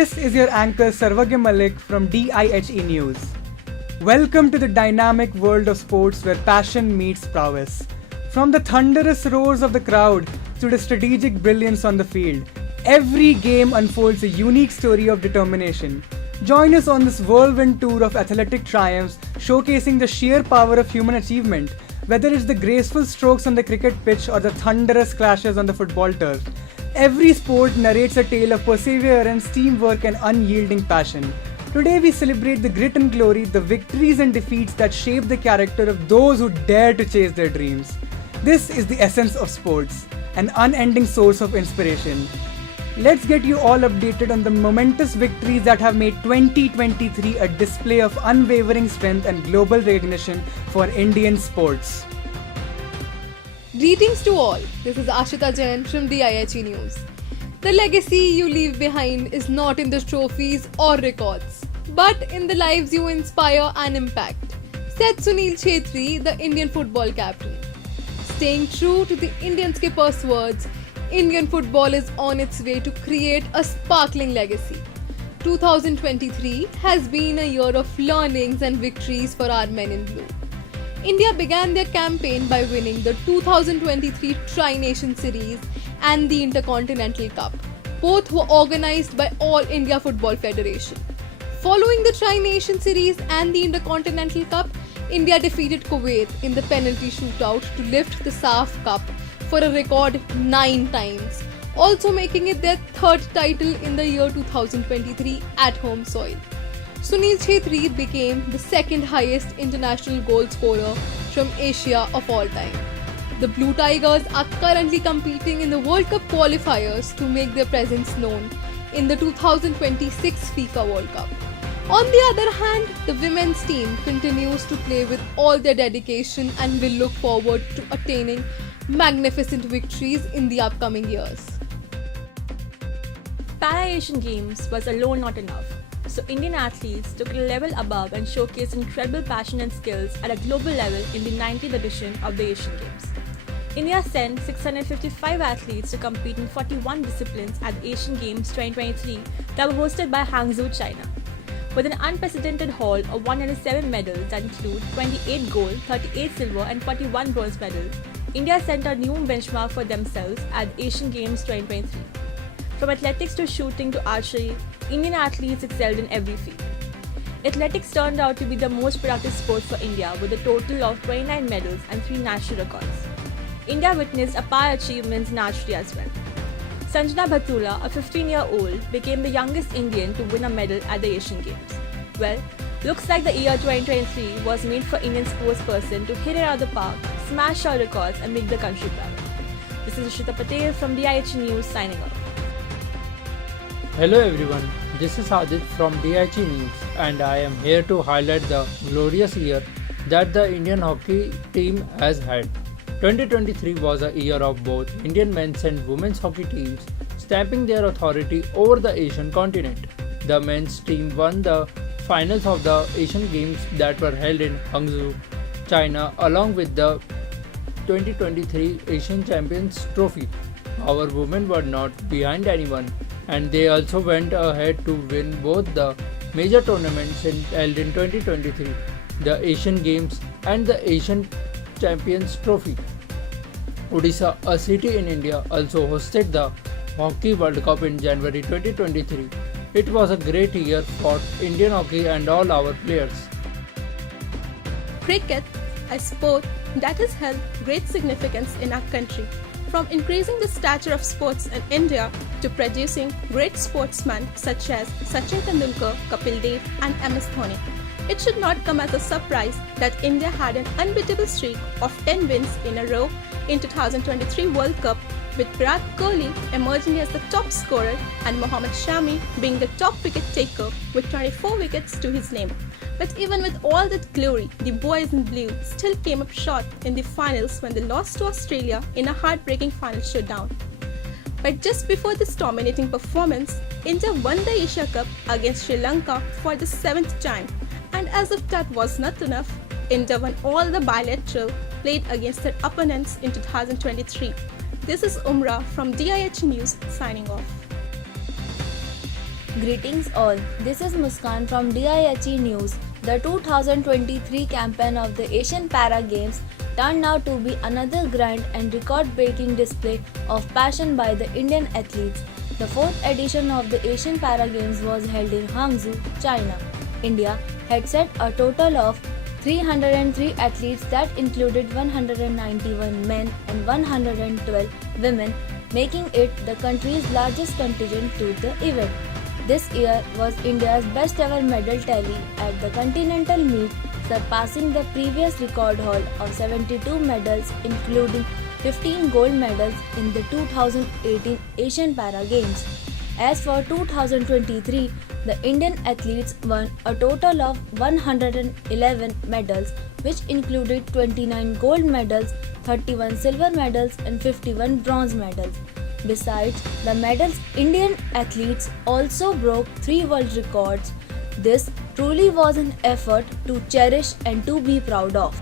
This is your anchor Sarvagya Malik from DIHE News. Welcome to the dynamic world of sports where passion meets prowess. From the thunderous roars of the crowd to the strategic brilliance on the field, every game unfolds a unique story of determination. Join us on this whirlwind tour of athletic triumphs, showcasing the sheer power of human achievement, whether it's the graceful strokes on the cricket pitch or the thunderous clashes on the football turf. Every sport narrates a tale of perseverance, teamwork, and unyielding passion. Today we celebrate the grit and glory, the victories and defeats that shape the character of those who dare to chase their dreams. This is the essence of sports, an unending source of inspiration. Let's get you all updated on the momentous victories that have made 2023 a display of unwavering strength and global recognition for Indian sports. Greetings to all. This is Ashita Jain from DIHE News. The legacy you leave behind is not in the trophies or records, but in the lives you inspire and impact, said Sunil Chhetri, the Indian football captain. Staying true to the Indian skipper's words, Indian football is on its way to create a sparkling legacy. 2023 has been a year of learnings and victories for our men in blue. India began their campaign by winning the 2023 Tri-Nation Series and the Intercontinental Cup. Both were organised by All India Football Federation. Following the Tri-Nation Series and the Intercontinental Cup, India defeated Kuwait in the penalty shootout to lift the SAF Cup for a record 9 times, also making it their third title in the year 2023 at home soil. Sunil Chhetri became the second highest international goal scorer from Asia of all time. The Blue Tigers are currently competing in the World Cup qualifiers to make their presence known in the 2026 FIFA World Cup. On the other hand, the women's team continues to play with all their dedication and will look forward to attaining magnificent victories in the upcoming years. Para-Asian Games was alone not enough. So Indian athletes took it a level above and showcased incredible passion and skills at a global level in the 90th edition of the Asian Games. India sent 655 athletes to compete in 41 disciplines at the Asian Games 2023 that were hosted by Hangzhou, China. With an unprecedented haul of 107 medals that include 28 gold, 38 silver and 41 bronze medals, India set a new benchmark for themselves at the Asian Games 2023. From athletics to shooting to archery, Indian athletes excelled in every field. Athletics turned out to be the most productive sport for India with a total of 29 medals and 3 national records. India witnessed apart achievements in archery as well. Sanjana Bhatula, a 15-year-old, became the youngest Indian to win a medal at the Asian Games. Well, looks like the year 2023 was made for Indian sportsperson to hit it out of the park, smash our records and make the country proud. This is Ashita Patel from DIHE News signing off. Hello everyone, this is Adit from DIHE News and I am here to highlight the glorious year that the Indian hockey team has had. 2023 was a year of both Indian men's and women's hockey teams stamping their authority over the Asian continent. The men's team won the finals of the Asian Games that were held in Hangzhou, China along with the 2023 Asian Champions Trophy. Our women were not behind anyone, and they also went ahead to win both the major tournaments held in 2023, the Asian Games and the Asian Champions Trophy. Odisha, a city in India, also hosted the Hockey World Cup in January 2023. It was a great year for Indian hockey and all our players. Cricket, a sport that has held great significance in our country, from increasing the stature of sports in India to producing great sportsmen such as Sachin Tendulkar, Kapil Dev and MS Dhoni. It should not come as a surprise that India had an unbeatable streak of 10 wins in a row in 2023 World Cup, with Virat Kohli emerging as the top scorer and Mohammad Shami being the top wicket taker with 24 wickets to his name. But even with all that glory, the boys in blue still came up short in the finals when they lost to Australia in a heartbreaking final showdown. But just before this dominating performance, India won the Asia Cup against Sri Lanka for the 7th time. And as if that was not enough, India won all the bilateral played against their opponents in 2023. This is Umrah from DIHE News signing off. Greetings all. This is Muskan from DIHE News. The 2023 campaign of the Asian Para Games turned out to be another grand and record-breaking display of passion by the Indian athletes. The fourth edition of the Asian Para Games was held in Hangzhou, China. India had set a total of 303 athletes that included 191 men and 112 women, making it the country's largest contingent to the event. This year was India's best ever medal tally at the Continental Meet, surpassing the previous record haul of 72 medals, including 15 gold medals in the 2018 Asian Para Games. As for 2023, the Indian athletes won a total of 111 medals, which included 29 gold medals, 31 silver medals, and 51 bronze medals. Besides the medals, Indian athletes also broke 3 world records. This truly was an effort to cherish and to be proud of.